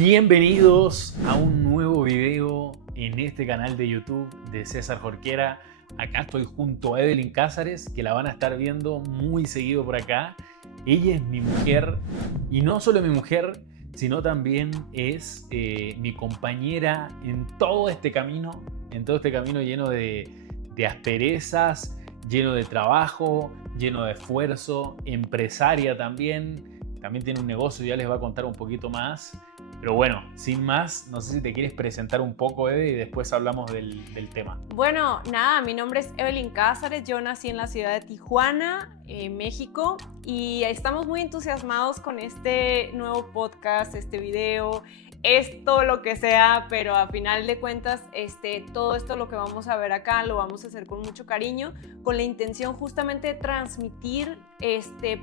Bienvenidos a un nuevo video en este canal de YouTube de César Jorquera. Acá estoy junto a Evelyn Cázares, que la van a estar viendo muy seguido por acá. Ella es mi mujer, y no solo mi mujer, sino también es mi compañera en todo este camino lleno de asperezas, lleno de trabajo, lleno de esfuerzo, empresaria también tiene un negocio, ya les va a contar un poquito más. Pero bueno, sin más, no sé si te quieres presentar un poco, Eve, y después hablamos del tema. Bueno, nada, mi nombre es Evelyn Cázares, yo nací en la ciudad de Tijuana, México, y estamos muy entusiasmados con este nuevo podcast, este video, esto, lo que sea, pero a final de cuentas, todo esto lo que vamos a ver acá lo vamos a hacer con mucho cariño, con la intención justamente de transmitir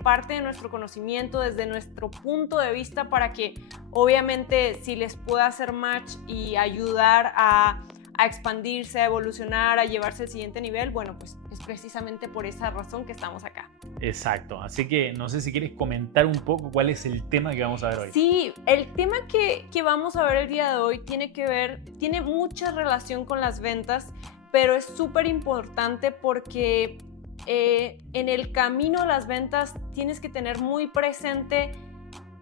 parte de nuestro conocimiento desde nuestro punto de vista para que obviamente si les pueda hacer match y ayudar a expandirse, a evolucionar, a llevarse al siguiente nivel, bueno, pues es precisamente por esa razón que estamos acá. Exacto, así que no sé si quieres comentar un poco cuál es el tema que vamos a ver hoy. Sí, el tema que vamos a ver el día de hoy tiene mucha relación con las ventas, pero es súper importante porque en el camino a las ventas tienes que tener muy presente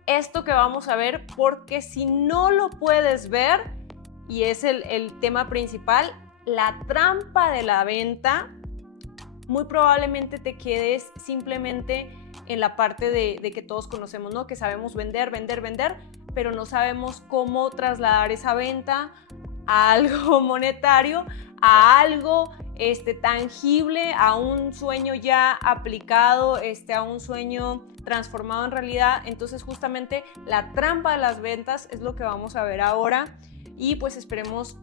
esto que vamos a ver, porque si no lo puedes ver, y es el tema principal, la trampa de la venta, muy probablemente te quedes simplemente en la parte de que todos conocemos, ¿no? Que sabemos vender, pero no sabemos cómo trasladar esa venta a algo monetario, a algo tangible, a un sueño ya aplicado, a un sueño transformado en realidad. Entonces justamente la trampa de las ventas es lo que vamos a ver ahora, y pues esperemos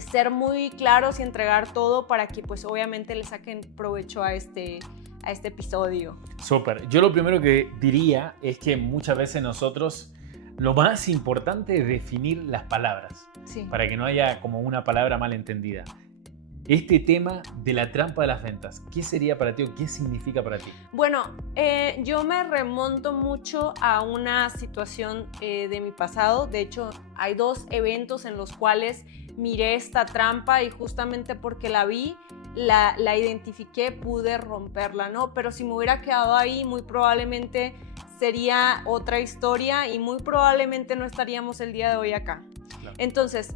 ser muy claros y entregar todo para que pues obviamente le saquen provecho a este episodio. Súper. Yo lo primero que diría es que muchas veces nosotros lo más importante es definir las palabras, sí, para que no haya como una palabra mal entendida. Este tema de la trampa de las ventas, ¿qué sería para ti o qué significa para ti? Bueno, yo me remonto mucho a una situación de mi pasado. De hecho, hay 2 eventos en los cuales miré esta trampa y justamente porque la vi, la identifiqué, pude romperla, ¿no? Pero si me hubiera quedado ahí, muy probablemente sería otra historia y muy probablemente no estaríamos el día de hoy acá. Claro. Entonces,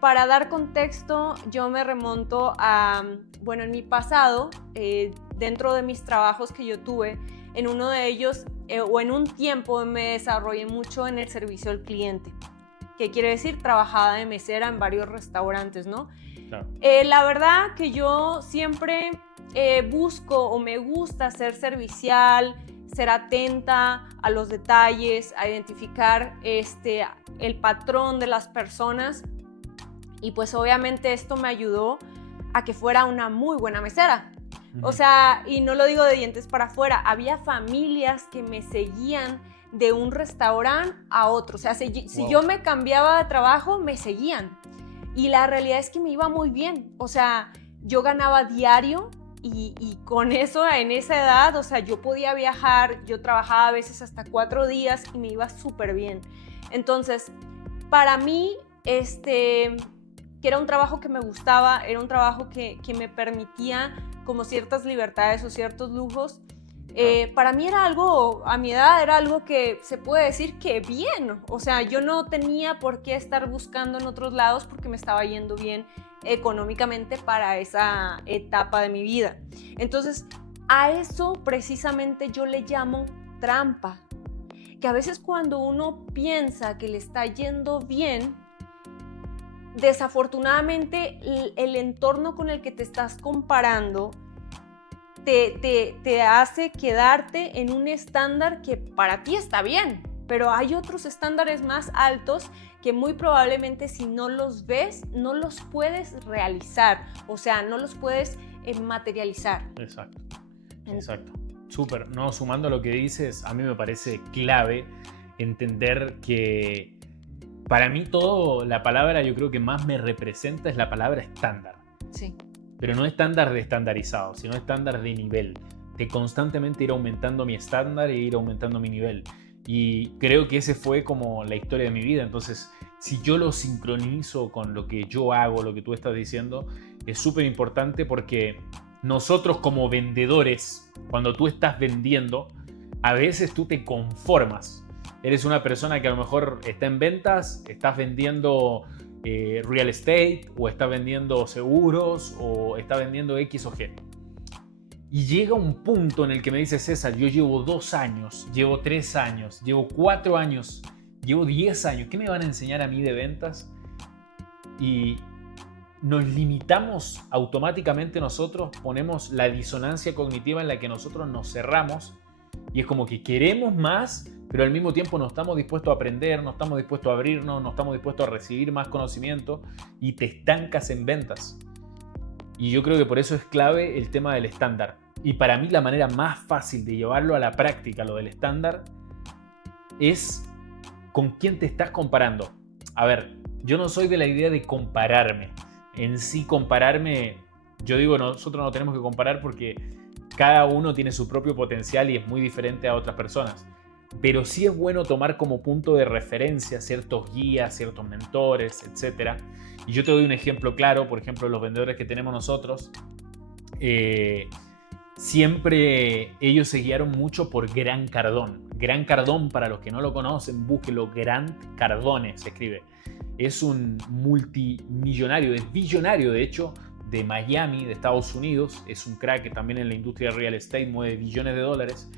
para dar contexto, yo me remonto a, bueno, en mi pasado, dentro de mis trabajos que yo tuve, en uno de ellos, o en un tiempo me desarrollé mucho en el servicio al cliente. ¿Qué quiere decir? Trabajaba de mesera en varios restaurantes, ¿no? Claro. La verdad que yo siempre busco o me gusta ser servicial, ser atenta a los detalles, a identificar el patrón de las personas, y pues obviamente esto me ayudó a que fuera una muy buena mesera. O sea, y no lo digo de dientes para afuera, había familias que me seguían de un restaurante a otro. O sea, si yo me cambiaba de trabajo, me seguían. Y la realidad es que me iba muy bien. O sea, yo ganaba diario y con eso, en esa edad, o sea, yo podía viajar, yo trabajaba a veces hasta 4 días y me iba súper bien. Entonces, para mí, que era un trabajo que me gustaba, era un trabajo que me permitía como ciertas libertades o ciertos lujos. Para mí era algo, a mi edad, era algo que se puede decir que bien. O sea, yo no tenía por qué estar buscando en otros lados porque me estaba yendo bien económicamente para esa etapa de mi vida. Entonces, a eso precisamente yo le llamo trampa. Que a veces cuando uno piensa que le está yendo bien, desafortunadamente el entorno con el que te estás comparando te hace quedarte en un estándar que para ti está bien, pero hay otros estándares más altos que muy probablemente si no los ves, no los puedes realizar, o sea, no los puedes materializar. Exacto. Súper, no, sumando a lo que dices, a mí me parece clave entender que para mí la palabra yo creo que más me representa es la palabra estándar. Sí. Pero no estándar de estandarizado, sino estándar de nivel, de constantemente ir aumentando mi estándar e ir aumentando mi nivel. Y creo que ese fue como la historia de mi vida. Entonces, si yo lo sincronizo con lo que yo hago, lo que tú estás diciendo, es súper importante porque nosotros como vendedores, cuando tú estás vendiendo, a veces tú te conformas. Eres una persona que a lo mejor está en ventas, estás vendiendo real estate, o estás vendiendo seguros, o estás vendiendo X o G. Y llega un punto en el que me dice: César, yo llevo 2 años, llevo 3 años, llevo 4 años, llevo 10 años. ¿Qué me van a enseñar a mí de ventas? Y nos limitamos automáticamente nosotros, ponemos la disonancia cognitiva en la que nosotros nos cerramos. Y es como que queremos más, pero al mismo tiempo no estamos dispuestos a aprender, no estamos dispuestos a abrirnos, no estamos dispuestos a recibir más conocimiento y te estancas en ventas. Y yo creo que por eso es clave el tema del estándar. Y para mí la manera más fácil de llevarlo a la práctica, lo del estándar, es con quién te estás comparando. A ver, yo no soy de la idea de compararme. En sí compararme, yo digo, nosotros no tenemos que comparar porque cada uno tiene su propio potencial y es muy diferente a otras personas. Pero sí es bueno tomar como punto de referencia ciertos guías, ciertos mentores, etc. Y yo te doy un ejemplo claro. Por ejemplo, los vendedores que tenemos nosotros, siempre ellos se guiaron mucho por Grant Cardone. Grant Cardone, para los que no lo conocen, búsquelo. Grant Cardone se escribe. Es un multimillonario, es billonario de hecho, de Miami, de Estados Unidos. Es un crack que también en la industria de real estate mueve billones de dólares.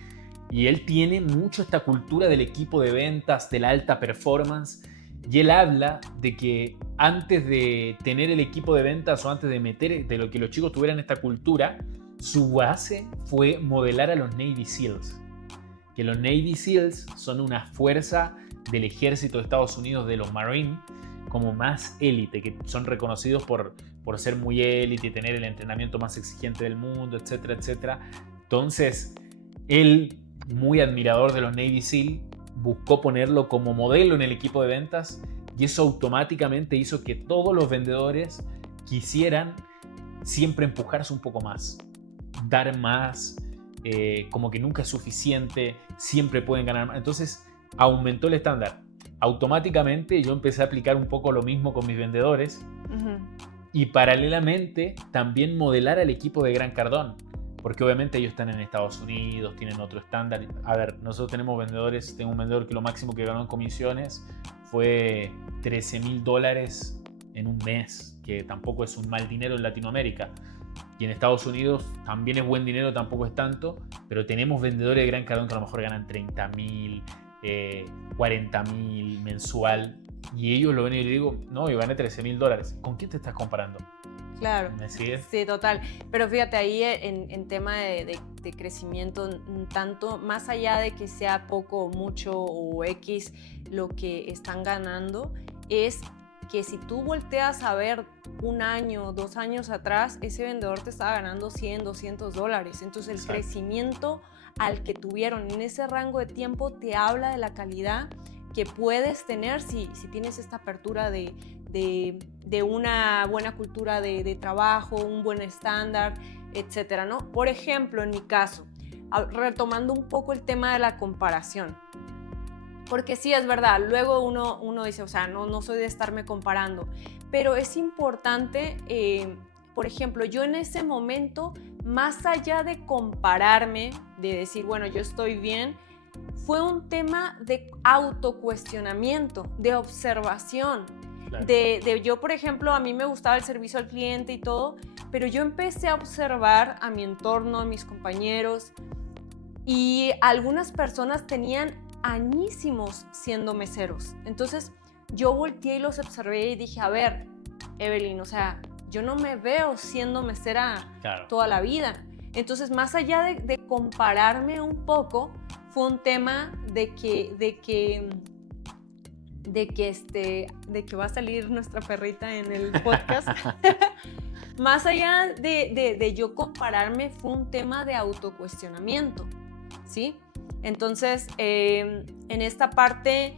Y él tiene mucho esta cultura del equipo de ventas, de la alta performance. Y él habla de que antes de tener el equipo de ventas o antes de meter, de lo que los chicos tuvieran esta cultura, su base fue modelar a los Navy SEALs. Que los Navy SEALs son una fuerza del ejército de Estados Unidos, de los Marines, como más élite, que son reconocidos por ser muy élite y tener el entrenamiento más exigente del mundo, etcétera, etcétera. Entonces, él, muy admirador de los Navy SEAL, buscó ponerlo como modelo en el equipo de ventas y eso automáticamente hizo que todos los vendedores quisieran siempre empujarse un poco más, dar más, como que nunca es suficiente, siempre pueden ganar más. Entonces, aumentó el estándar. Automáticamente yo empecé a aplicar un poco lo mismo con mis vendedores. Y paralelamente también modelar al equipo de Grant Cardone, porque obviamente ellos están en Estados Unidos, tienen otro estándar. A ver, nosotros tenemos vendedores, tengo un vendedor que lo máximo que ganó en comisiones fue $13,000 en un mes, que tampoco es un mal dinero en Latinoamérica. Y en Estados Unidos también es buen dinero, tampoco es tanto, pero tenemos vendedores de Grant Cardone que a lo mejor ganan $30,000, $40,000 mensual. Y ellos lo ven y yo digo, no, yo gané $13,000. ¿Con quién te estás comparando? Claro. ¿Me sigues? Sí, total. Pero fíjate, ahí en tema de crecimiento, tanto más allá de que sea poco o mucho o X lo que están ganando, es que si tú volteas a ver 1 año, 2 años atrás, ese vendedor te estaba ganando $100, $200. Entonces el Exacto. Crecimiento al que tuvieron en ese rango de tiempo te habla de la calidad que puedes tener si tienes esta apertura de una buena cultura de trabajo, un buen estándar, etcétera, ¿no? Por ejemplo, en mi caso, retomando un poco el tema de la comparación, porque sí, es verdad, luego uno dice, o sea, no soy de estarme comparando, pero es importante, por ejemplo, yo en ese momento, más allá de compararme, de decir, bueno, yo estoy bien, fue un tema de autocuestionamiento, de observación. Claro. Yo, por ejemplo, a mí me gustaba el servicio al cliente y todo, pero yo empecé a observar a mi entorno, a mis compañeros, y algunas personas tenían añísimos siendo meseros. Entonces yo volteé y los observé y dije, a ver, Evelyn, o sea, yo no me veo siendo mesera toda la vida. Entonces, más allá de compararme un poco, fue un tema de que va a salir nuestra perrita en el podcast. Más allá de yo compararme, fue un tema de autocuestionamiento, ¿sí? Entonces, en esta parte,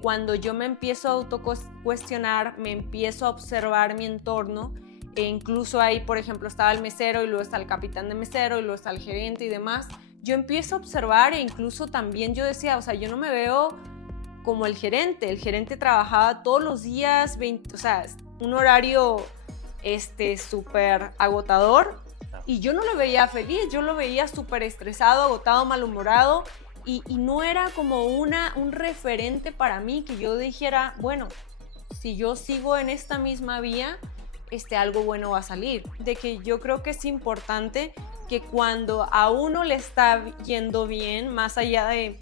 cuando yo me empiezo a autocuestionar, me empiezo a observar mi entorno, e incluso ahí, por ejemplo, estaba el mesero y luego está el capitán de mesero y luego está el gerente y demás, yo empiezo a observar e incluso también yo decía, o sea, yo no me veo como el gerente trabajaba todos los días, 20, o sea, un horario súper agotador y yo no lo veía feliz, yo lo veía súper estresado, agotado, malhumorado y no era como un referente para mí que yo dijera, bueno, si yo sigo en esta misma vía, algo bueno va a salir. De que yo creo que es importante que cuando a uno le está yendo bien, más allá de,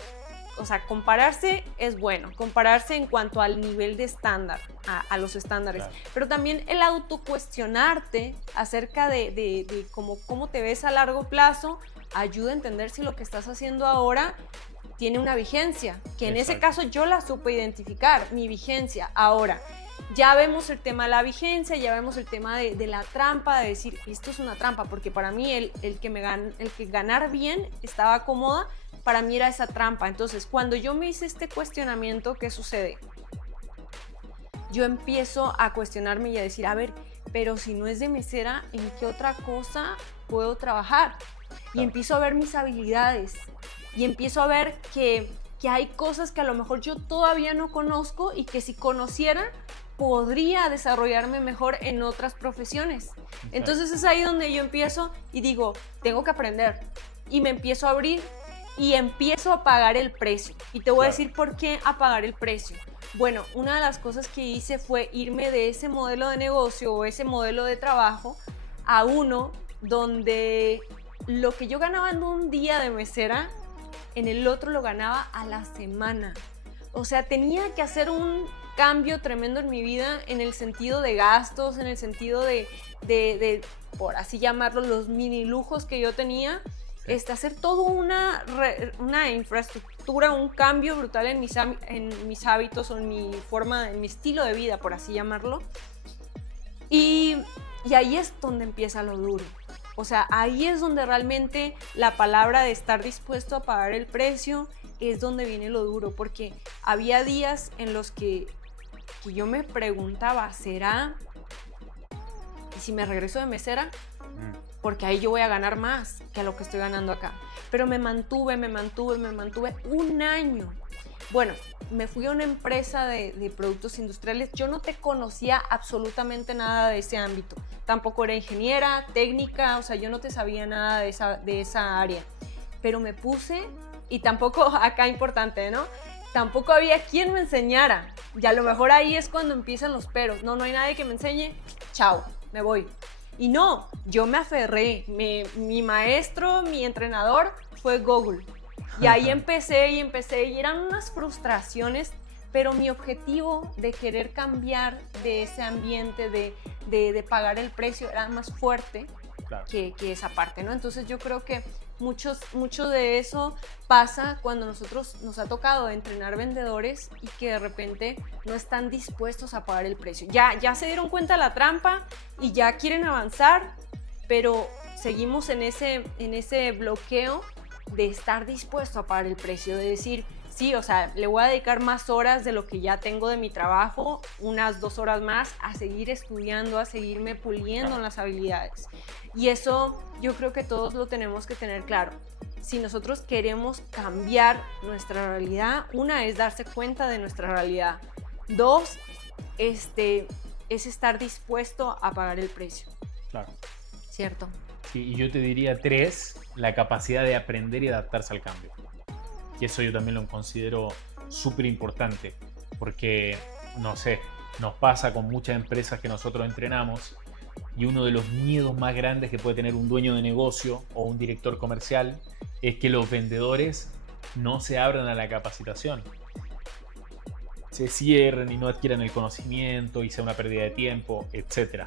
o sea, compararse es bueno, compararse en cuanto al nivel de estándar, a los estándares, claro. Pero también el autocuestionarte acerca de cómo te ves a largo plazo ayuda a entender si lo que estás haciendo ahora tiene una vigencia, que en ese caso yo la supe identificar, mi vigencia. Ahora, ya vemos el tema de la vigencia, ya vemos el tema de la trampa, de decir, esto es una trampa, porque para mí el que ganar bien estaba cómoda, para mí era esa trampa. Entonces, cuando yo me hice este cuestionamiento, ¿qué sucede? Yo empiezo a cuestionarme y a decir, a ver, pero si no es de mesera, ¿en qué otra cosa puedo trabajar? Y empiezo a ver mis habilidades y empiezo a ver que hay cosas que a lo mejor yo todavía no conozco y que si conociera, podría desarrollarme mejor en otras profesiones. Entonces es ahí donde yo empiezo y digo, tengo que aprender. Y me empiezo a abrir y empiezo a pagar el precio. Y te voy a decir por qué a pagar el precio. Bueno, una de las cosas que hice fue irme de ese modelo de negocio o ese modelo de trabajo a uno donde lo que yo ganaba en un día de mesera, en el otro lo ganaba a la semana. O sea, tenía que hacer un cambio tremendo en mi vida en el sentido de gastos, en el sentido de por así llamarlo, los mini lujos que yo tenía. Hacer todo una infraestructura, un cambio brutal en mis hábitos o en mi estilo de vida, por así llamarlo. Y ahí es donde empieza lo duro. O sea, ahí es donde realmente la palabra de estar dispuesto a pagar el precio es donde viene lo duro, porque había días en los que yo me preguntaba, ¿será? ¿Y si me regreso de mesera? Porque ahí yo voy a ganar más que a lo que estoy ganando acá. Pero me mantuve un año. Bueno, me fui a una empresa de productos industriales. Yo no te conocía absolutamente nada de ese ámbito. Tampoco era ingeniera, técnica, o sea, yo no te sabía nada de esa área. Pero me puse, y tampoco, acá importante, ¿no? Tampoco había quien me enseñara. Y a lo mejor ahí es cuando empiezan los peros. No hay nadie que me enseñe. Chao, me voy. Y no, yo me aferré. Mi maestro, mi entrenador fue Google. Y ahí empecé y eran unas frustraciones, pero mi objetivo de querer cambiar de ese ambiente, de pagar el precio, era más fuerte que esa parte, ¿no? Entonces yo creo que mucho de eso pasa cuando nos ha tocado entrenar vendedores y que de repente no están dispuestos a pagar el precio. Ya se dieron cuenta de la trampa y ya quieren avanzar, pero seguimos en ese bloqueo de estar dispuesto a pagar el precio, de decir, sí, o sea, le voy a dedicar más horas de lo que ya tengo de mi trabajo, unas 2 horas más, a seguir estudiando, a seguirme puliendo en las habilidades. Y eso yo creo que todos lo tenemos que tener claro. Si nosotros queremos cambiar nuestra realidad, una es darse cuenta de nuestra realidad. 2, es estar dispuesto a pagar el precio. Claro. ¿Cierto? Sí, y yo te diría 3, la capacidad de aprender y adaptarse al cambio. Y eso yo también lo considero súper importante, porque, no sé, nos pasa con muchas empresas que nosotros entrenamos y uno de los miedos más grandes que puede tener un dueño de negocio o un director comercial es que los vendedores no se abran a la capacitación, se cierren y no adquieran el conocimiento y sea una pérdida de tiempo, etc.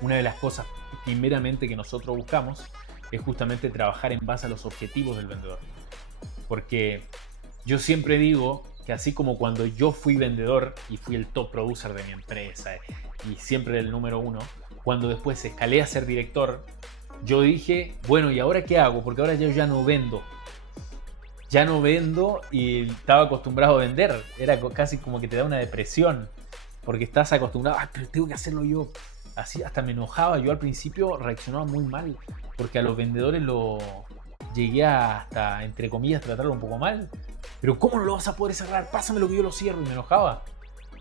Una de las cosas primeramente que nosotros buscamos es justamente trabajar en base a los objetivos del vendedor. Porque yo siempre digo que así como cuando yo fui vendedor y fui el top producer de mi empresa y siempre el número 1, cuando después escalé a ser director, yo dije, bueno, ¿y ahora qué hago? Porque ahora yo ya no vendo. Ya no vendo y estaba acostumbrado a vender. Era casi como que te da una depresión porque estás acostumbrado, pero tengo que hacerlo yo. Así hasta me enojaba. Yo al principio reaccionaba muy mal porque a los vendedores llegué a hasta, entre comillas, tratarlo un poco mal. Pero ¿cómo no lo vas a poder cerrar? Pásame lo que yo lo cierro. Y me enojaba.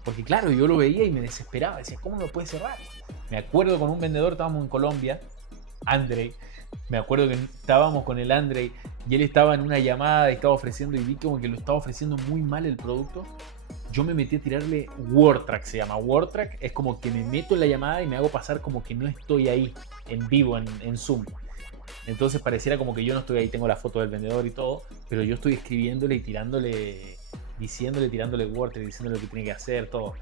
Porque claro, yo lo veía y me desesperaba. Decía, ¿cómo no lo puedes cerrar? Me acuerdo con un vendedor, estábamos en Colombia, Andrei. Me acuerdo que estábamos con el Andrei y él estaba en una llamada, estaba ofreciendo y vi como que lo estaba ofreciendo muy mal el producto. Yo me metí a tirarle WordTrack, se llama. WordTrack es como que me meto en la llamada y me hago pasar como que no estoy ahí, en vivo, en Zoom. Entonces pareciera como que yo no estoy ahí, tengo la foto del vendedor y todo, pero yo estoy escribiéndole y tirándole, tirándole WordTrack, diciéndole lo que tiene que hacer, todo.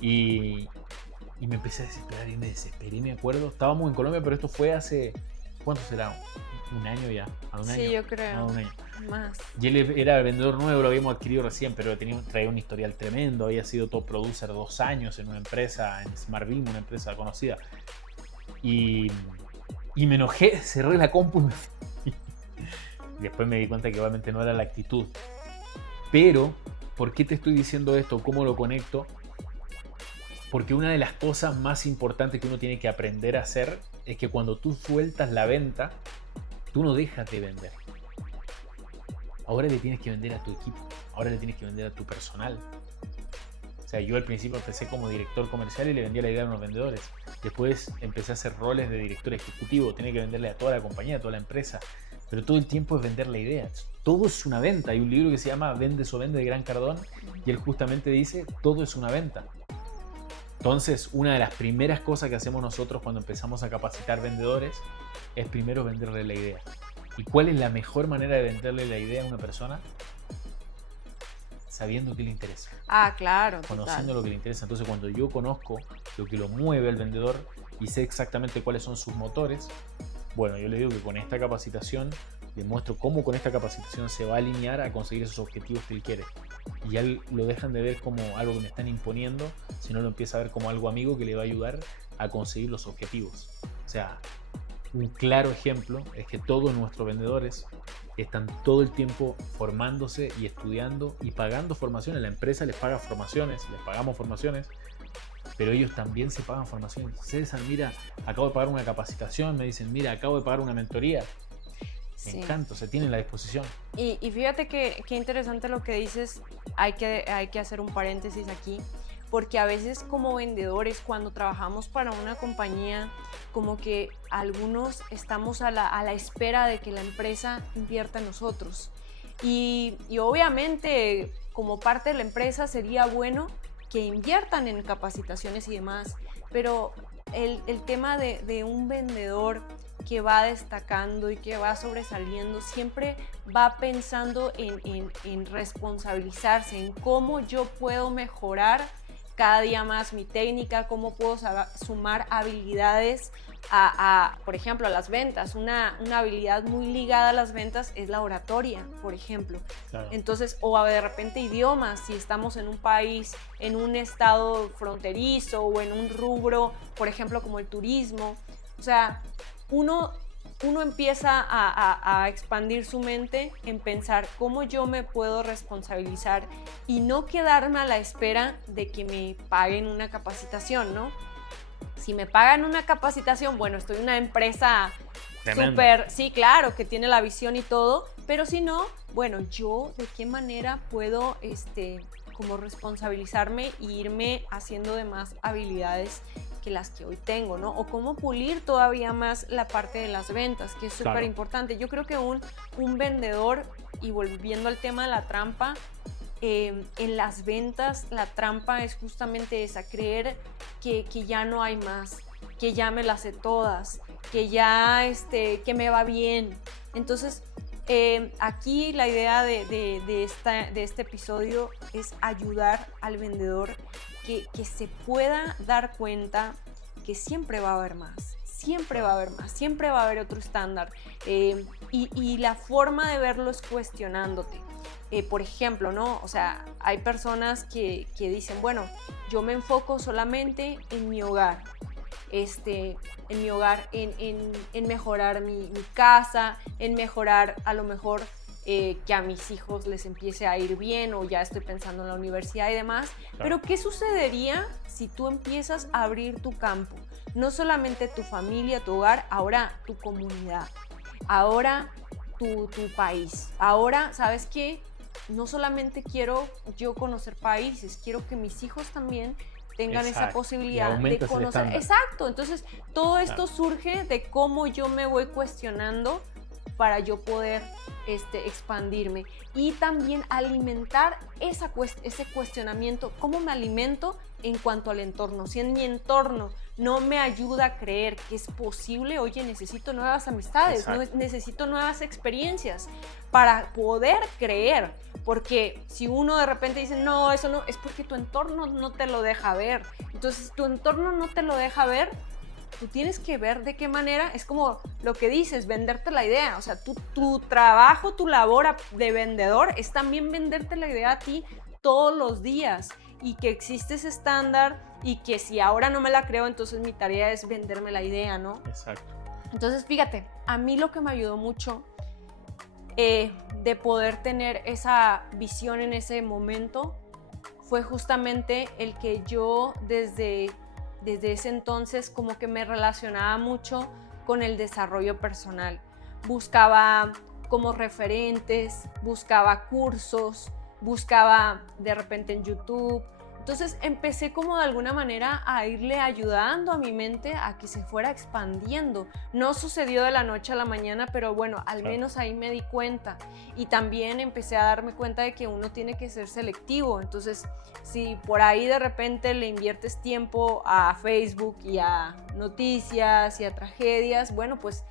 Y me empecé a desesperar y me desesperé, me acuerdo. Estábamos en Colombia, pero esto fue hace, ¿cuánto será? ¿Un año ya? ¿A un año? Sí, yo creo. A un año. Más. Y él era el vendedor nuevo, lo habíamos adquirido recién, pero traía un historial tremendo. Había sido top producer 2 años en una empresa, en SmartBeam, una empresa conocida. Y me enojé, cerré la compu y me fui. Y después me di cuenta que obviamente no era la actitud. Pero, ¿por qué te estoy diciendo esto? ¿Cómo lo conecto? Porque una de las cosas más importantes que uno tiene que aprender a hacer es que cuando tú sueltas la venta, tú no dejas de vender. Ahora le tienes que vender a tu equipo, ahora le tienes que vender a tu personal. O sea, yo al principio empecé como director comercial y le vendía la idea a unos vendedores. Después empecé a hacer roles de director ejecutivo, tenía que venderle a toda la compañía, a toda la empresa. Pero todo el tiempo es vender la idea. Todo es una venta. Hay un libro que se llama Vendes o Vende de Grant Cardone y él justamente dice, todo es una venta. Entonces, una de las primeras cosas que hacemos nosotros cuando empezamos a capacitar vendedores es primero venderle la idea. ¿Y cuál es la mejor manera de venderle la idea a una persona? Sabiendo qué le interesa. Ah, claro. Conociendo total. lo que le interesa. Entonces, cuando yo conozco lo que lo mueve al vendedor y sé exactamente cuáles son sus motores, bueno, yo le digo que con esta capacitación le muestro cómo con esta capacitación se va a alinear a conseguir esos objetivos que él quiere. Y ya lo dejan de ver como algo que me están imponiendo, sino lo empieza a ver como algo amigo que le va a ayudar a conseguir los objetivos. O sea, un claro ejemplo es que todos nuestros vendedores están todo el tiempo formándose y estudiando y pagando formaciones. La empresa les paga formaciones, les pagamos formaciones, pero ellos también se pagan formaciones. César, mira, acabo de pagar una capacitación, me dicen, mira, acabo de pagar una mentoría. Me encanta, se tiene la disposición. Y fíjate que interesante lo que dices, hay que hacer un paréntesis aquí, porque a veces como vendedores, cuando trabajamos para una compañía, como que algunos estamos a la espera de que la empresa invierta en nosotros. Y obviamente, como parte de la empresa, sería bueno que inviertan en capacitaciones y demás, pero el tema de un vendedor que va destacando y que va sobresaliendo, siempre va pensando en responsabilizarse, en cómo yo puedo mejorar cada día más mi técnica, cómo puedo sumar habilidades por ejemplo, a las ventas. Una habilidad muy ligada a las ventas es la oratoria, por ejemplo. Claro. Entonces, o de repente idiomas, si estamos en un país, en un estado fronterizo o en un rubro, por ejemplo, como el turismo. O sea, uno empieza a expandir su mente en pensar cómo yo me puedo responsabilizar y no quedarme a la espera de que me paguen una capacitación, ¿no? Si me pagan una capacitación, bueno, estoy en una empresa súper, sí, claro, que tiene la visión y todo, pero si no, bueno, yo de qué manera puedo como responsabilizarme e irme haciendo de más habilidades que las que hoy tengo, ¿no? O cómo pulir todavía más la parte de las ventas, que es súper importante. Yo creo que un vendedor, y volviendo al tema de la trampa, en las ventas la trampa es justamente esa, creer que ya no hay más, que ya me las sé todas, que ya que me va bien. Entonces, aquí la idea de este episodio es ayudar al vendedor que se pueda dar cuenta que siempre va a haber más, siempre va a haber más, siempre va a haber otro estándar, y la forma de verlo es cuestionándote. Por ejemplo, ¿no? O sea, hay personas que dicen, bueno, yo me enfoco solamente en mi hogar, en mejorar mi casa, en mejorar a lo mejor que a mis hijos les empiece a ir bien, o ya estoy pensando en la universidad y demás. Claro. Pero ¿qué sucedería si tú empiezas a abrir tu campo? No solamente tu familia, tu hogar, ahora tu comunidad, ahora tu país. Ahora, ¿sabes qué? No solamente quiero yo conocer países, quiero que mis hijos también tengan esa Exacto. Y posibilidad de aumentas el conocer. estándar. Exacto, entonces todo esto Claro. surge de cómo yo me voy cuestionando para yo poder expandirme y también alimentar ese cuestionamiento. ¿Cómo me alimento en cuanto al entorno? Si en mi entorno no me ayuda a creer que es posible, oye, necesito nuevas amistades, Exacto. necesito nuevas experiencias para poder creer. Porque si uno de repente dice, no, eso no, es porque tu entorno no te lo deja ver. Entonces, tu entorno no te lo deja ver, tú tienes que ver de qué manera, es como lo que dices, venderte la idea. O sea, tu trabajo, tu labor de vendedor es también venderte la idea a ti todos los días y que existe ese estándar y que si ahora no me la creo, entonces mi tarea es venderme la idea, ¿no? Exacto. Entonces, fíjate, a mí lo que me ayudó mucho de poder tener esa visión en ese momento fue justamente el que yo desde ese entonces como que me relacionaba mucho con el desarrollo personal. Buscaba como referentes, buscaba cursos, buscaba de repente en YouTube. Entonces empecé como de alguna manera a irle ayudando a mi mente a que se fuera expandiendo. No sucedió de la noche a la mañana, pero bueno, al Claro. menos ahí me di cuenta. Y también empecé a darme cuenta de que uno tiene que ser selectivo. Entonces, si por ahí de repente le inviertes tiempo a Facebook y a noticias y a tragedias, bueno, pues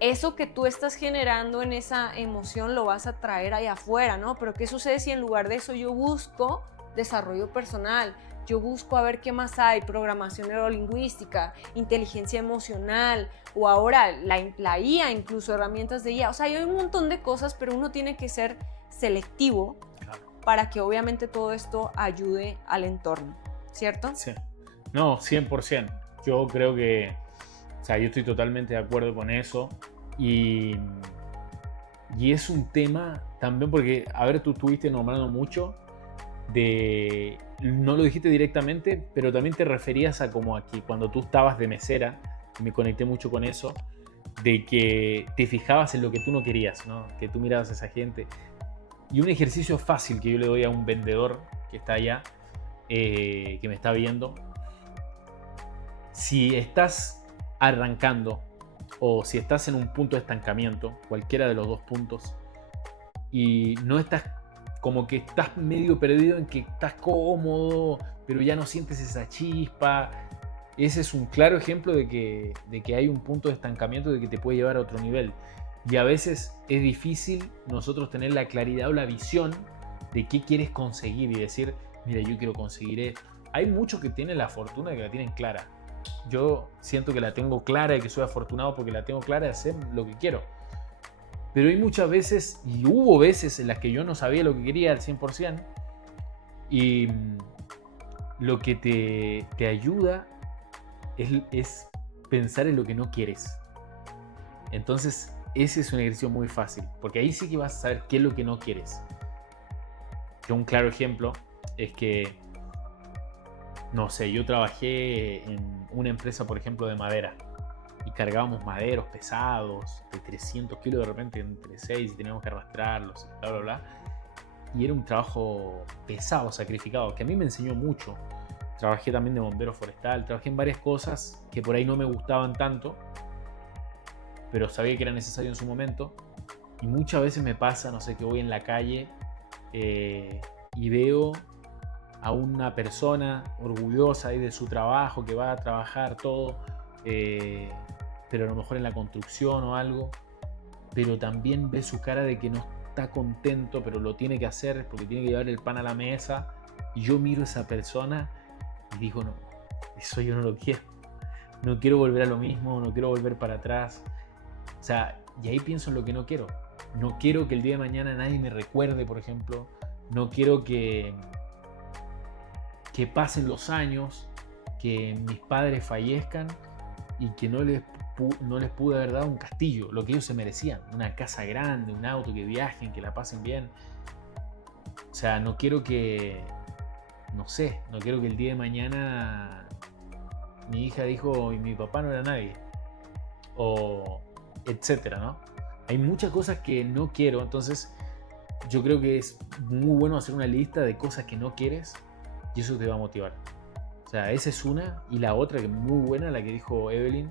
eso que tú estás generando en esa emoción lo vas a traer ahí afuera, ¿no? Pero ¿qué sucede si en lugar de eso yo busco desarrollo personal? Yo busco a ver qué más hay, programación neurolingüística, inteligencia emocional o ahora la IA, incluso herramientas de IA. O sea, hay un montón de cosas, pero uno tiene que ser selectivo Claro. para que obviamente todo esto ayude al entorno, ¿cierto? Sí. No, 100%. Yo creo que, o sea, yo estoy totalmente de acuerdo con eso. Y, y es un tema también porque, a ver, tú estuviste nombrando mucho de, no lo dijiste directamente, pero también te referías a como aquí, cuando tú estabas de mesera, y me conecté mucho con eso, de que te fijabas en lo que tú no querías, ¿no? Que tú mirabas a esa gente. Y un ejercicio fácil que yo le doy a un vendedor que está allá, que me está viendo, si estás arrancando o si estás en un punto de estancamiento, cualquiera de los dos puntos, y no estás, como que estás medio perdido en que estás cómodo, pero ya no sientes esa chispa, ese es un claro ejemplo de que hay un punto de estancamiento de que te puede llevar a otro nivel. Y a veces es difícil nosotros tener la claridad o la visión de qué quieres conseguir y decir, mira, yo quiero conseguir esto. Hay muchos que tienen la fortuna de que la tienen clara. Yo siento que la tengo clara y que soy afortunado porque la tengo clara de hacer lo que quiero. Pero hay muchas veces, y hubo veces en las que yo no sabía lo que quería al 100%, y lo que te ayuda es pensar en lo que no quieres. Entonces, ese es un ejercicio muy fácil, porque ahí sí que vas a saber qué es lo que no quieres. Yo un claro ejemplo es que, no sé, yo trabajé en una empresa, por ejemplo, de madera, y cargábamos maderos pesados, de 300 kilos de repente entre 6 y teníamos que arrastrarlos, bla, bla, bla. Y era un trabajo pesado, sacrificado, que a mí me enseñó mucho. Trabajé también de bombero forestal, trabajé en varias cosas que por ahí no me gustaban tanto, pero sabía que era necesario en su momento. Y muchas veces me pasa, no sé, que voy en la calle y veo a una persona orgullosa ahí de su trabajo, que va a trabajar todo, pero a lo mejor en la construcción o algo, pero también ve su cara de que no está contento, pero lo tiene que hacer porque tiene que llevar el pan a la mesa. Y yo miro a esa persona y digo, no, eso yo no lo quiero. No quiero volver a lo mismo, no quiero volver para atrás. O sea, y ahí pienso en lo que no quiero. No quiero que el día de mañana nadie me recuerde, por ejemplo. No quiero que pasen los años, que mis padres fallezcan y que no les pude haber dado un castillo, lo que ellos se merecían. Una casa grande, un auto, que viajen, que la pasen bien. O sea, no quiero que, no sé, no quiero que el día de mañana mi hija dijo y mi papá no era nadie. O etcétera, ¿no? hay muchas cosas que no quiero, entonces yo creo que es muy bueno hacer una lista de cosas que no quieres y eso te va a motivar. O sea, esa es una, y la otra que es muy buena, la que dijo Evelyn,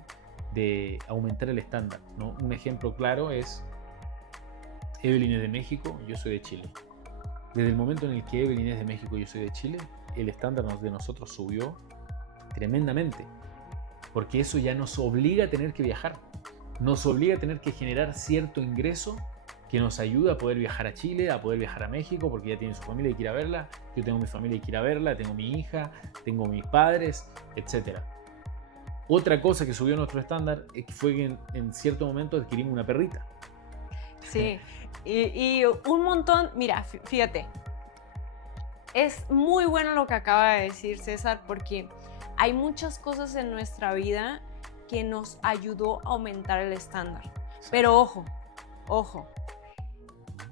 de aumentar el estándar, ¿no? Un ejemplo claro es, Evelyn es de México, yo soy de Chile. Desde el momento en el que Evelyn es de México y yo soy de Chile, el estándar de nosotros subió tremendamente, porque eso ya nos obliga a tener que viajar, nos obliga a tener que generar cierto ingreso que nos ayuda a poder viajar a Chile, a poder viajar a México, porque ya tiene su familia y quiere ir a verla, yo tengo mi familia y quiero ir a verla, tengo mi hija, tengo mis padres, etc. Otra cosa que subió nuestro estándar fue que en cierto momento adquirimos una perrita. Sí, y un montón, mira, fíjate, es muy bueno lo que acaba de decir César, porque hay muchas cosas en nuestra vida que nos ayudó a aumentar el estándar. Pero ojo,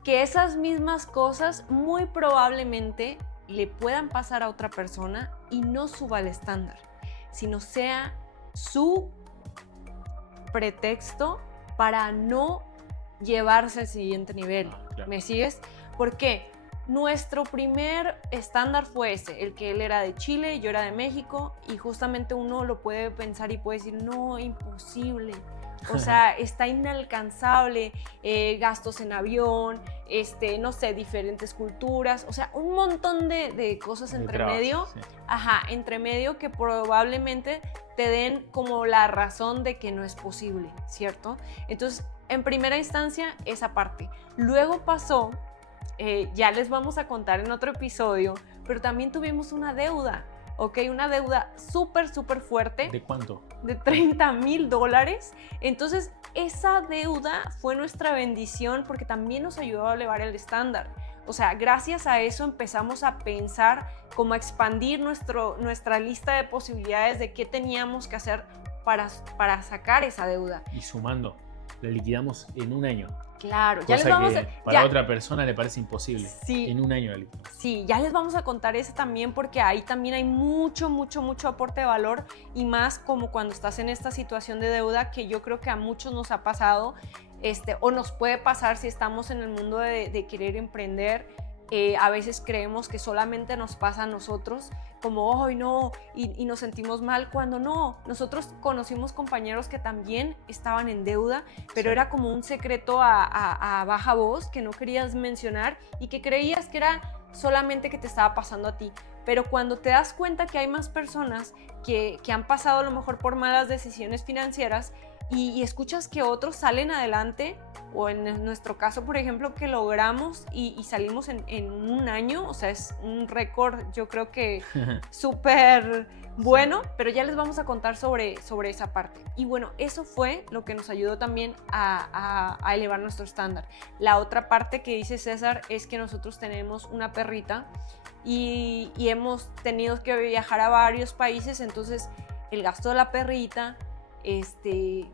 que esas mismas cosas muy probablemente le puedan pasar a otra persona y no suba el estándar, sino sea su pretexto para no llevarse al siguiente nivel. Claro. ¿Me sigues? Porque nuestro primer estándar fue ese, el que él era de Chile, yo era de México, y justamente uno lo puede pensar y puede decir, no, imposible. O sea, está inalcanzable, gastos en avión, no sé, diferentes culturas, o sea, un montón de cosas entre medio, sí. Entre medio que probablemente te den como la razón de que no es posible, ¿cierto? Entonces, en primera instancia, esa parte. Luego pasó, ya les vamos a contar en otro episodio, pero también tuvimos una deuda, ¿ok? Una deuda súper fuerte. ¿De cuánto? De $30,000. Entonces, esa deuda fue nuestra bendición porque también nos ayudó a elevar el estándar. O sea, gracias a eso empezamos a pensar cómo expandir nuestra lista de posibilidades de qué teníamos que hacer para sacar esa deuda. Y sumando, la liquidamos en un año. Claro, ya les vamos a... Para otra persona le parece imposible. Sí, en un año la liquidamos. Sí, ya les vamos a contar ese también porque ahí también hay mucho aporte de valor y más como cuando estás en esta situación de deuda que yo creo que a muchos nos ha pasado o nos puede pasar si estamos en el mundo de querer emprender. A veces creemos que solamente nos pasa a nosotros, como, ¡ay, no! Y nos sentimos mal cuando no. Nosotros conocimos compañeros que también estaban en deuda, pero era como un secreto a baja voz que no querías mencionar y que creías que era solamente que te estaba pasando a ti. Pero cuando te das cuenta que hay más personas que han pasado a lo mejor por malas decisiones financieras y escuchas que otros salen adelante, o en nuestro caso, por ejemplo, que logramos y salimos en un año, o sea, es un récord, yo creo que súper bueno, pero ya les vamos a contar sobre esa parte. Y bueno, eso fue lo que nos ayudó también a elevar nuestro estándar. La otra parte que dice César es que nosotros tenemos una perrita y hemos tenido que viajar a varios países, entonces el gasto de la perrita,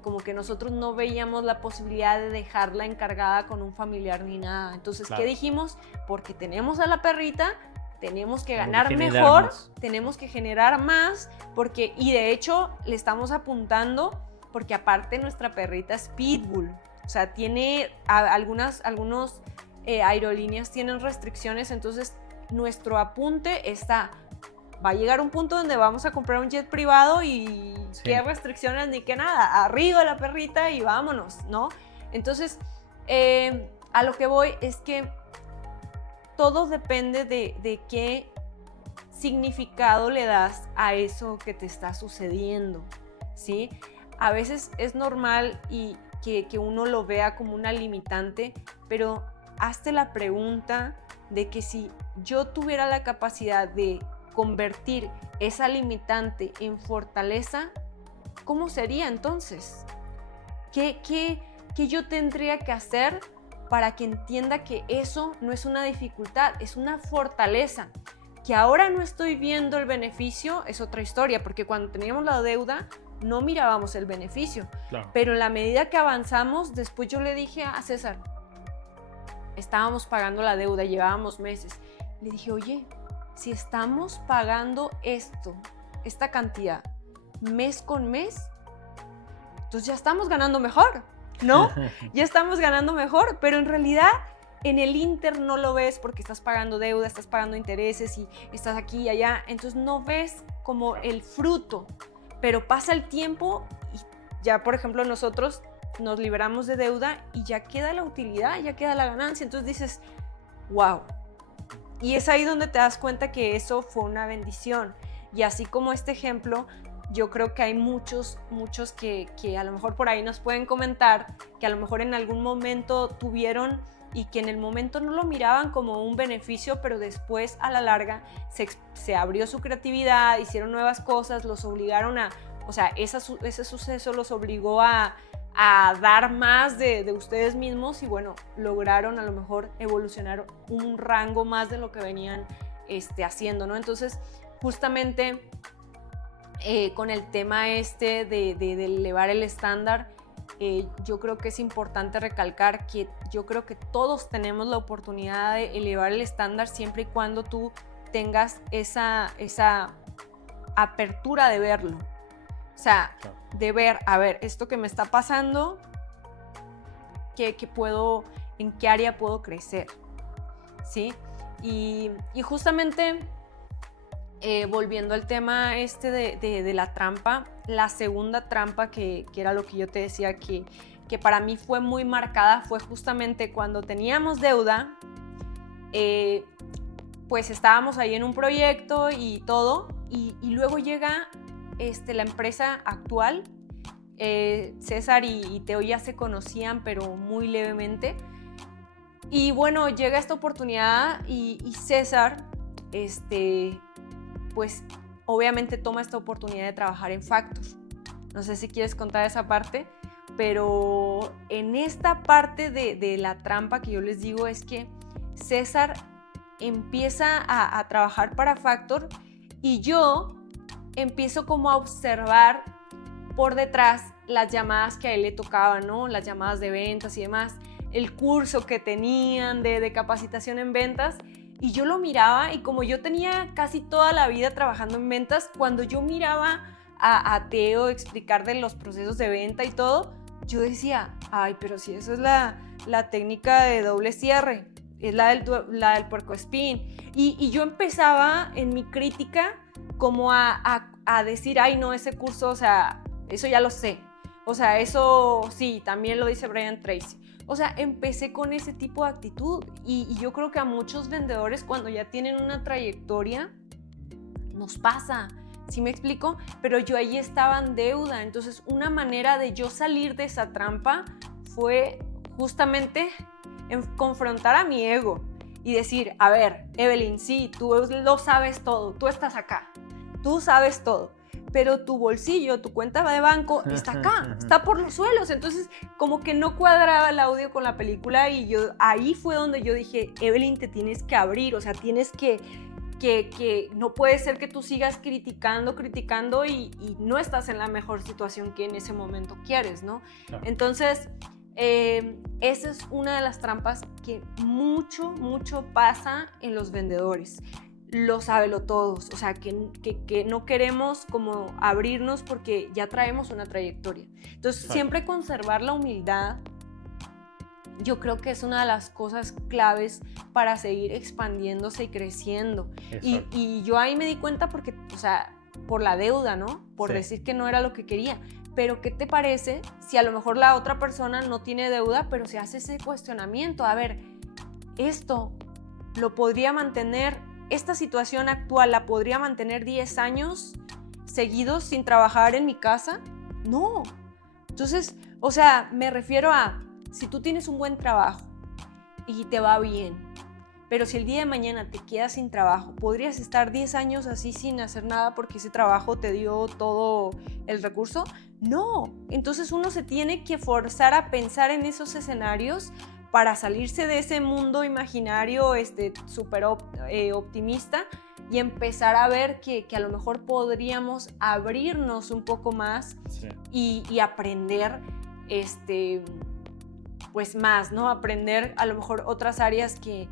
como que nosotros no veíamos la posibilidad de dejarla encargada con un familiar ni nada. Entonces, claro, ¿qué dijimos? Porque tenemos a la perrita, tenemos que ganar mejor, tenemos que generar más, y de hecho le estamos apuntando, porque aparte nuestra perrita es pitbull, o sea, tiene algunos aerolíneas tienen restricciones, entonces nuestro apunte va a llegar un punto donde vamos a comprar un jet privado y qué restricciones ni qué nada, arriba la perrita y vámonos, ¿no? Entonces, a lo que voy es que todo depende de qué significado le das a eso que te está sucediendo, ¿sí? A veces es normal y que uno lo vea como una limitante, pero hazte la pregunta de que si yo tuviera la capacidad de convertir esa limitante en fortaleza, ¿cómo sería entonces? ¿Qué yo tendría que hacer para que entienda que eso no es una dificultad, es una fortaleza? Que ahora no estoy viendo el beneficio es otra historia, porque cuando teníamos la deuda no mirábamos el beneficio. Claro. Pero en la medida que avanzamos, después yo le dije a César, estábamos pagando la deuda, llevábamos meses, le dije, oye, si estamos pagando esta cantidad mes con mes, entonces ya estamos ganando mejor. ¿no? Ya estamos ganando mejor, pero en realidad en el Inter no lo ves porque estás pagando deuda, estás pagando intereses y estás aquí y allá, entonces no ves como el fruto, pero pasa el tiempo y ya, por ejemplo, nosotros nos liberamos de deuda y ya queda la utilidad, ya queda la ganancia, entonces dices, wow. Y es ahí donde te das cuenta que eso fue una bendición. Y así como este ejemplo, yo creo que hay muchos que a lo mejor por ahí nos pueden comentar que a lo mejor en algún momento tuvieron y que en el momento no lo miraban como un beneficio, pero después a la larga se abrió su creatividad, hicieron nuevas cosas, los obligaron a, o sea, ese suceso los obligó a dar más de ustedes mismos y bueno, lograron a lo mejor evolucionar un rango más de lo que venían haciendo, ¿no? Entonces, justamente con el tema de elevar el estándar, yo creo que es importante recalcar que yo creo que todos tenemos la oportunidad de elevar el estándar siempre y cuando tú tengas esa apertura de verlo. O sea, de ver, a ver, esto que me está pasando, ¿en qué área puedo crecer? ¿Sí? Y justamente, volviendo al tema de la trampa, la segunda trampa que era lo que yo te decía que para mí fue muy marcada fue justamente cuando teníamos deuda, pues estábamos ahí en un proyecto y todo, y luego llega la empresa actual, César y Teo ya se conocían, pero muy levemente. Y bueno, llega esta oportunidad y César, pues obviamente toma esta oportunidad de trabajar en Factor. No sé si quieres contar esa parte, pero en esta parte de la trampa que yo les digo es que César empieza a trabajar para Factor y yo empiezo como a observar por detrás las llamadas que a él le tocaban, ¿no? Las llamadas de ventas y demás, el curso que tenían de capacitación en ventas, y yo lo miraba y como yo tenía casi toda la vida trabajando en ventas, cuando yo miraba a Teo explicar de los procesos de venta y todo, yo decía, ay, pero si esa es la técnica de doble cierre, es la del puercoespín, y yo empezaba en mi crítica como a decir, ay no, ese curso, o sea, eso ya lo sé, o sea, eso sí, también lo dice Brian Tracy. O sea, empecé con ese tipo de actitud y yo creo que a muchos vendedores cuando ya tienen una trayectoria nos pasa, ¿sí me explico? Pero yo ahí estaba en deuda, entonces una manera de yo salir de esa trampa fue justamente confrontar a mi ego y decir, a ver, Evelyn, sí, tú lo sabes todo, tú estás acá, tú sabes todo, pero tu bolsillo, tu cuenta de banco está acá, está por los suelos. Entonces, como que no cuadraba el audio con la película y ahí fue donde yo dije, Evelyn, te tienes que abrir, o sea, tienes que no puede ser que tú sigas criticando y no estás en la mejor situación que en ese momento quieres, ¿no? Claro. Entonces, esa es una de las trampas que mucho pasa en los vendedores. Lo sábelo todos, o sea, que no queremos como abrirnos porque ya traemos una trayectoria. Entonces, exacto, siempre conservar la humildad, yo creo que es una de las cosas claves para seguir expandiéndose y creciendo. Y yo ahí me di cuenta porque, o sea, por la deuda, ¿no? Por decir que no era lo que quería. Pero, ¿qué te parece si a lo mejor la otra persona no tiene deuda, pero se hace ese cuestionamiento? A ver, esto lo podría mantener, esta situación actual la podría mantener 10 años seguidos sin trabajar en mi casa. No. Entonces, o sea, me refiero a, si tú tienes un buen trabajo y te va bien, pero si el día de mañana te quedas sin trabajo, ¿podrías estar 10 años así sin hacer nada porque ese trabajo te dio todo el recurso? No. Entonces uno se tiene que forzar a pensar en esos escenarios para salirse de ese mundo imaginario súper optimista y empezar a ver que a lo mejor podríamos abrirnos un poco más, sí, y aprender pues más, ¿no? Aprender a lo mejor otras áreas que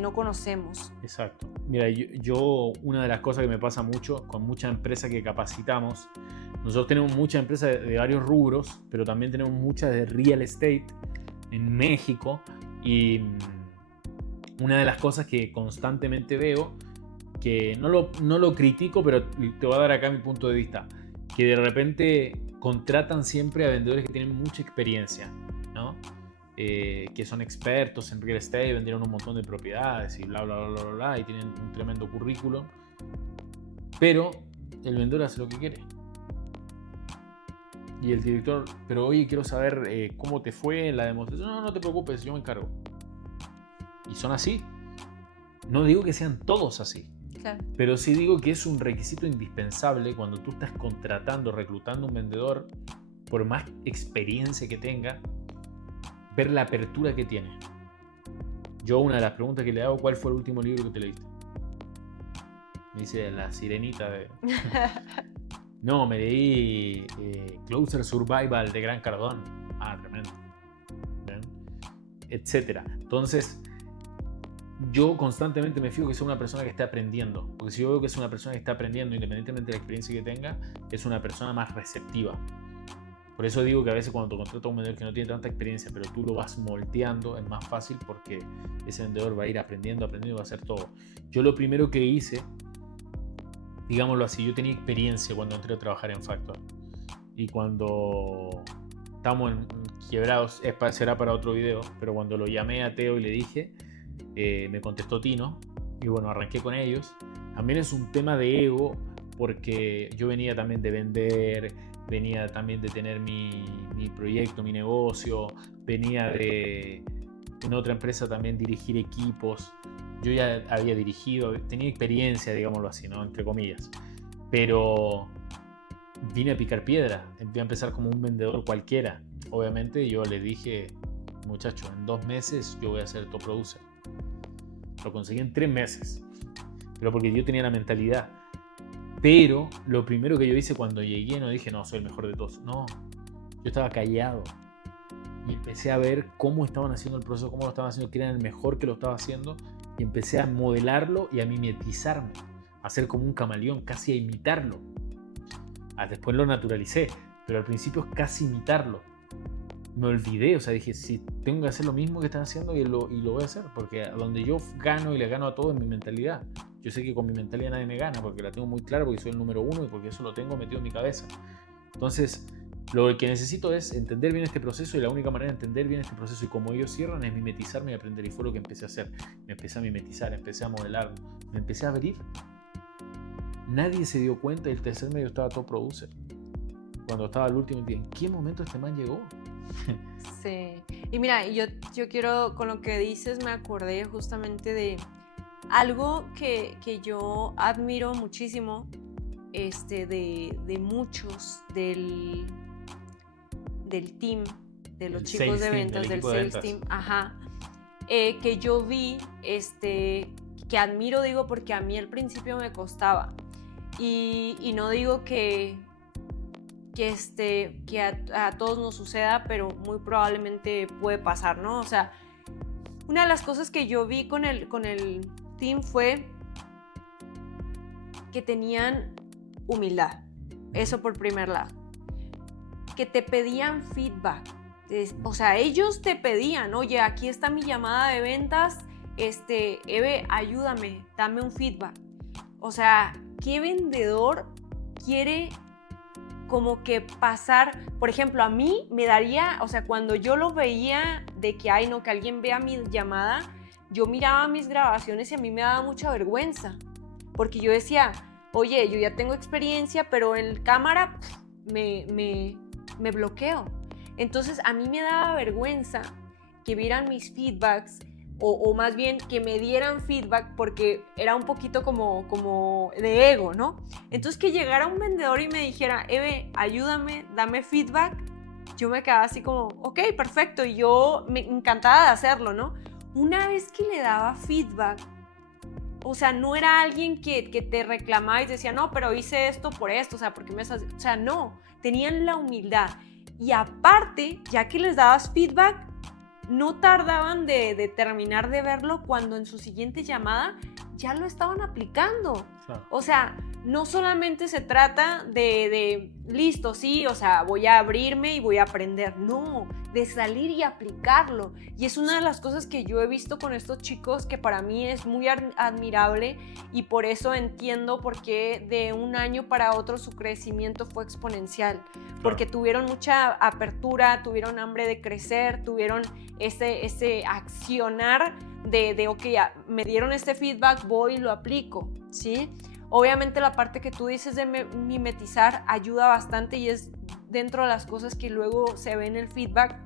no conocemos. Exacto. Mira, yo una de las cosas que me pasa mucho con muchas empresas que capacitamos, nosotros tenemos muchas empresas de varios rubros, pero también tenemos muchas de real estate en México, y una de las cosas que constantemente veo, que no lo critico, pero te voy a dar acá mi punto de vista, que de repente contratan siempre a vendedores que tienen mucha experiencia, ¿no? Que son expertos en real estate, vendieron un montón de propiedades y bla, bla, bla, bla, bla, y tienen un tremendo currículum, pero el vendedor hace lo que quiere. Y el director, pero oye, quiero saber cómo te fue en la demostración. No, no te preocupes, yo me encargo. Y son así. No digo que sean todos así. Claro. Pero sí digo que es un requisito indispensable cuando tú estás contratando, reclutando un vendedor, por más experiencia que tenga, ver la apertura que tiene. Yo, una de las preguntas que le hago, ¿cuál fue el último libro que te leíste? Me dice La Sirenita de... No, me leí Closer Survival de Grant Cardone. Ah, tremendo. ¿Ven? Etcétera. Entonces, yo constantemente me fijo que sea una persona que esté aprendiendo. Porque si yo veo que es una persona que está aprendiendo, independientemente de la experiencia que tenga, es una persona más receptiva. Por eso digo que a veces cuando te contratas a un vendedor que no tiene tanta experiencia, pero tú lo vas moldeando, es más fácil porque ese vendedor va a ir aprendiendo y va a hacer todo. Yo lo primero que hice, digámoslo así, yo tenía experiencia cuando entré a trabajar en Factor. Y cuando estamos quebrados, será para otro video, pero cuando lo llamé a Teo y le dije, me contestó Tino, y bueno, arranqué con ellos. También es un tema de ego, porque yo venía también de vender, venía también de tener mi proyecto, mi negocio, venía de en otra empresa también dirigir equipos. Yo ya había dirigido, tenía experiencia, digámoslo así, ¿no? Entre comillas. Pero vine a picar piedra, voy a empezar como un vendedor cualquiera. Obviamente yo le dije, muchacho, en 2 meses yo voy a ser top producer. Lo conseguí en 3 meses, pero porque yo tenía la mentalidad. Pero lo primero que yo hice cuando llegué, no dije, no, soy el mejor de todos. No, yo estaba callado. Y empecé a ver cómo estaban haciendo el proceso, cómo lo estaban haciendo, quién era el mejor que lo estaba haciendo. Y empecé a modelarlo y a mimetizarme. A ser como un camaleón, casi a imitarlo. Después lo naturalicé, pero al principio es casi imitarlo. Me olvidé, o sea, dije, sí, tengo que hacer lo mismo que están haciendo y lo voy a hacer. Porque donde yo gano y le gano a todo es mi mentalidad. Yo sé que con mi mentalidad nadie me gana porque la tengo muy clara, porque soy el número 1 y porque eso lo tengo metido en mi cabeza. Entonces, lo que necesito es entender bien este proceso, y la única manera de entender bien este proceso y cómo ellos cierran es mimetizarme y aprender. Y fue lo que empecé a hacer. Me empecé a mimetizar, empecé a modelar, me empecé a abrir. Nadie se dio cuenta y el tercer medio estaba top producer. Cuando estaba al último día, ¿en qué momento este man llegó? Sí. Y mira, yo quiero, con lo que dices, me acordé justamente de algo que yo admiro muchísimo de muchos del team, de los chicos de ventas, del sales team, que yo vi, que admiro, digo, porque a mí al principio me costaba, y no digo que a todos nos suceda, pero muy probablemente puede pasar, ¿no? O sea, una de las cosas que yo vi con el team fue que tenían humildad. Eso por primer lado. Que te pedían feedback. O sea, ellos te pedían, oye, aquí está mi llamada de ventas, Eve, ayúdame, dame un feedback. O sea, ¿qué vendedor quiere como que pasar? Por ejemplo, a mí me daría, o sea, cuando yo lo veía de que, ay, no, que alguien vea mi llamada, yo miraba mis grabaciones y a mí me daba mucha vergüenza, porque yo decía, oye, yo ya tengo experiencia, pero en cámara me bloqueo. Entonces a mí me daba vergüenza que vieran mis feedbacks, o más bien que me dieran feedback, porque era un poquito como de ego, ¿no? Entonces que llegara un vendedor y me dijera, Eve, ayúdame, dame feedback, yo me quedaba así como, ok, perfecto, y yo me encantada de hacerlo, ¿no? Una vez que le daba feedback, o sea, no era alguien que te reclamaba y decía, no, pero hice esto por esto, o sea, ¿por qué me estás...? O sea, no, tenían la humildad. Y aparte, ya que les dabas feedback, no tardaban de terminar de verlo cuando en su siguiente llamada ya lo estaban aplicando. Claro. O sea, no solamente se trata de listo, sí, o sea, voy a abrirme y voy a aprender. No, de salir y aplicarlo. Y es una de las cosas que yo he visto con estos chicos que para mí es muy admirable, y por eso entiendo por qué de un año para otro su crecimiento fue exponencial. Claro. Porque tuvieron mucha apertura, tuvieron hambre de crecer, tuvieron ese accionar de ok, me dieron este feedback, voy y lo aplico, ¿sí? Obviamente la parte que tú dices de mimetizar ayuda bastante, y es dentro de las cosas que luego se ve en el feedback,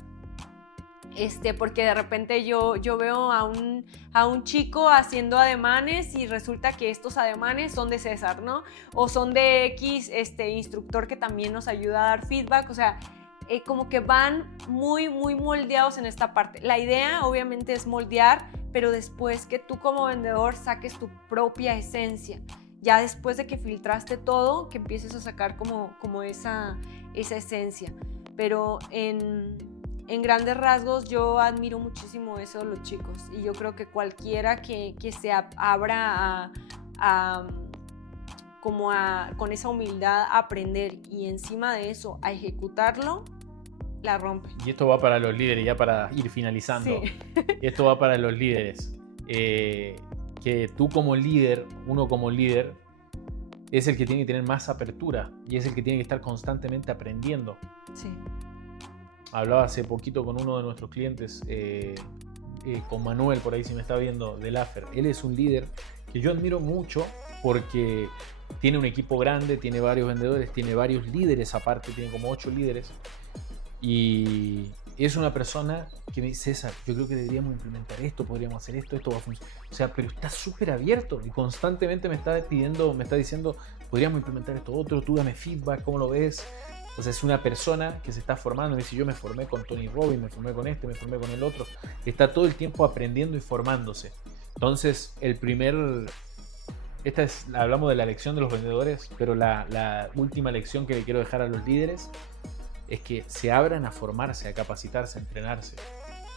porque de repente yo veo a un chico haciendo ademanes y resulta que estos ademanes son de César, ¿no? O son de X instructor que también nos ayuda a dar feedback, o sea, como que van muy, muy moldeados en esta parte. La idea obviamente es moldear, pero después que tú como vendedor saques tu propia esencia. Ya después de que filtraste todo, que empieces a sacar como esa esencia. Pero en grandes rasgos yo admiro muchísimo eso de los chicos, y yo creo que cualquiera que se abra con esa humildad a aprender y encima de eso a ejecutarlo, la rompe. Y esto va para los líderes, ya para ir finalizando. Sí. Esto va para los líderes. Que tú como líder, uno como líder, es el que tiene que tener más apertura y es el que tiene que estar constantemente aprendiendo. Sí. Hablaba hace poquito con uno de nuestros clientes, con Manuel, por ahí si me está viendo, del AFER. Él es un líder que yo admiro mucho porque tiene un equipo grande, tiene varios vendedores, tiene varios líderes aparte, tiene como 8 líderes. Y es una persona que me dice, César, yo creo que deberíamos implementar esto, podríamos hacer esto va a funcionar. O sea, pero está súper abierto y constantemente me está diciendo, podríamos implementar esto otro, tú dame feedback, ¿cómo lo ves? O sea, es una persona que se está formando. Me dice, yo me formé con Tony Robbins, me formé con me formé con el otro. Está todo el tiempo aprendiendo y formándose. Entonces, hablamos de la lección de los vendedores, pero la última lección que le quiero dejar a los líderes es que se abran a formarse, a capacitarse, a entrenarse.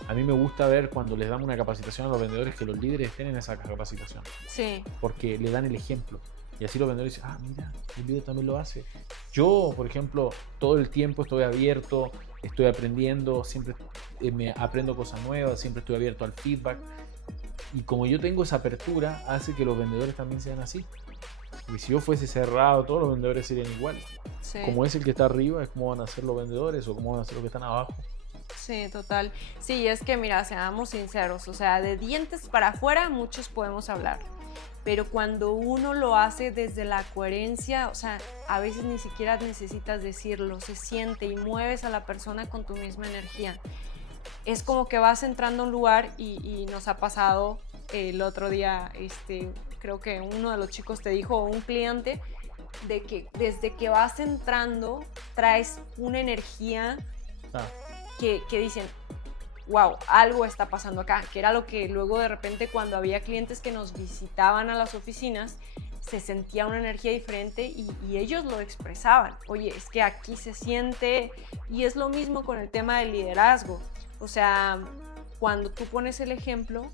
A mí me gusta ver cuando les damos una capacitación a los vendedores que los líderes tienen esa capacitación. Sí. Porque le dan el ejemplo. Y así los vendedores dicen, mira, el líder también lo hace. Yo, por ejemplo, todo el tiempo estoy abierto, estoy aprendiendo, siempre me aprendo cosas nuevas, siempre estoy abierto al feedback. Y como yo tengo esa apertura, hace que los vendedores también sean así. Y si yo fuese cerrado, todos los vendedores serían igual. Sí. Como es el que está arriba, es como van a ser los vendedores o como van a ser los que están abajo. Sí, total. Sí, es que mira, seamos sinceros, o sea, de dientes para afuera muchos podemos hablar, pero cuando uno lo hace desde la coherencia, o sea, a veces ni siquiera necesitas decirlo, se siente y mueves a la persona con tu misma energía. Es como que vas entrando a un lugar y nos ha pasado el otro día, creo que uno de los chicos te dijo, un cliente, de que desde que vas entrando traes una energía que dicen, wow, algo está pasando acá, que era lo que luego de repente cuando había clientes que nos visitaban a las oficinas, se sentía una energía diferente y ellos lo expresaban. Oye, es que aquí se siente, y es lo mismo con el tema del liderazgo. O sea, cuando tú pones el ejemplo,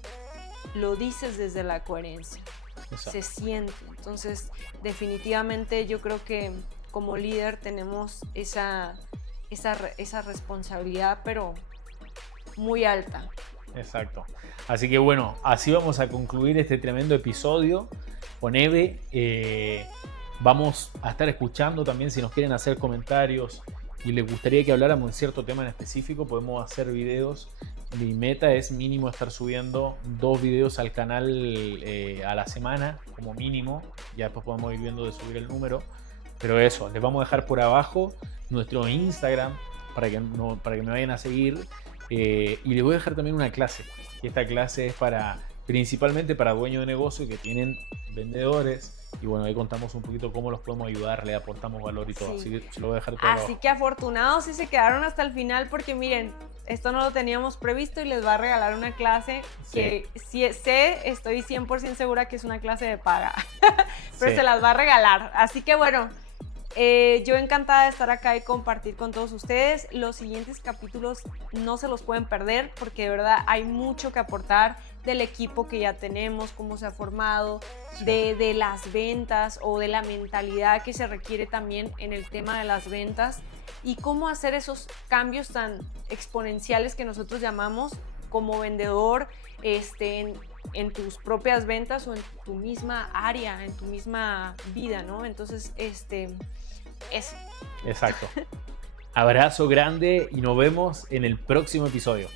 lo dices desde la coherencia. Exacto. Se siente. Entonces, definitivamente yo creo que como líder tenemos esa responsabilidad, pero muy alta. Exacto. Así que bueno, así vamos a concluir este tremendo episodio con Eve. Vamos a estar escuchando también si nos quieren hacer comentarios y les gustaría que habláramos de cierto tema en específico, podemos hacer videos. Mi meta es mínimo estar subiendo 2 videos al canal a la semana, como mínimo. Ya después podemos ir viendo de subir el número. Pero eso, les vamos a dejar por abajo nuestro Instagram para que me vayan a seguir. Y les voy a dejar también una clase. Y esta clase es principalmente para dueños de negocio que tienen vendedores. Y bueno, ahí contamos un poquito cómo los podemos ayudar, le aportamos valor y todo. Sí. Así que se lo voy a dejar todo Así abajo. Que afortunados si se quedaron hasta el final, porque miren, esto no lo teníamos previsto y les va a regalar una clase que estoy 100% segura que es una clase de paga. Pero se las va a regalar. Así que bueno, yo encantada de estar acá y compartir con todos ustedes. Los siguientes capítulos no se los pueden perder porque de verdad hay mucho que aportar. del equipo que ya tenemos, cómo se ha formado, de las ventas o de la mentalidad que se requiere también en el tema de las ventas y cómo hacer esos cambios tan exponenciales que nosotros llamamos como vendedor en tus propias ventas o en tu misma área, en tu misma vida, ¿no? Entonces, eso. Exacto. Abrazo grande y nos vemos en el próximo episodio.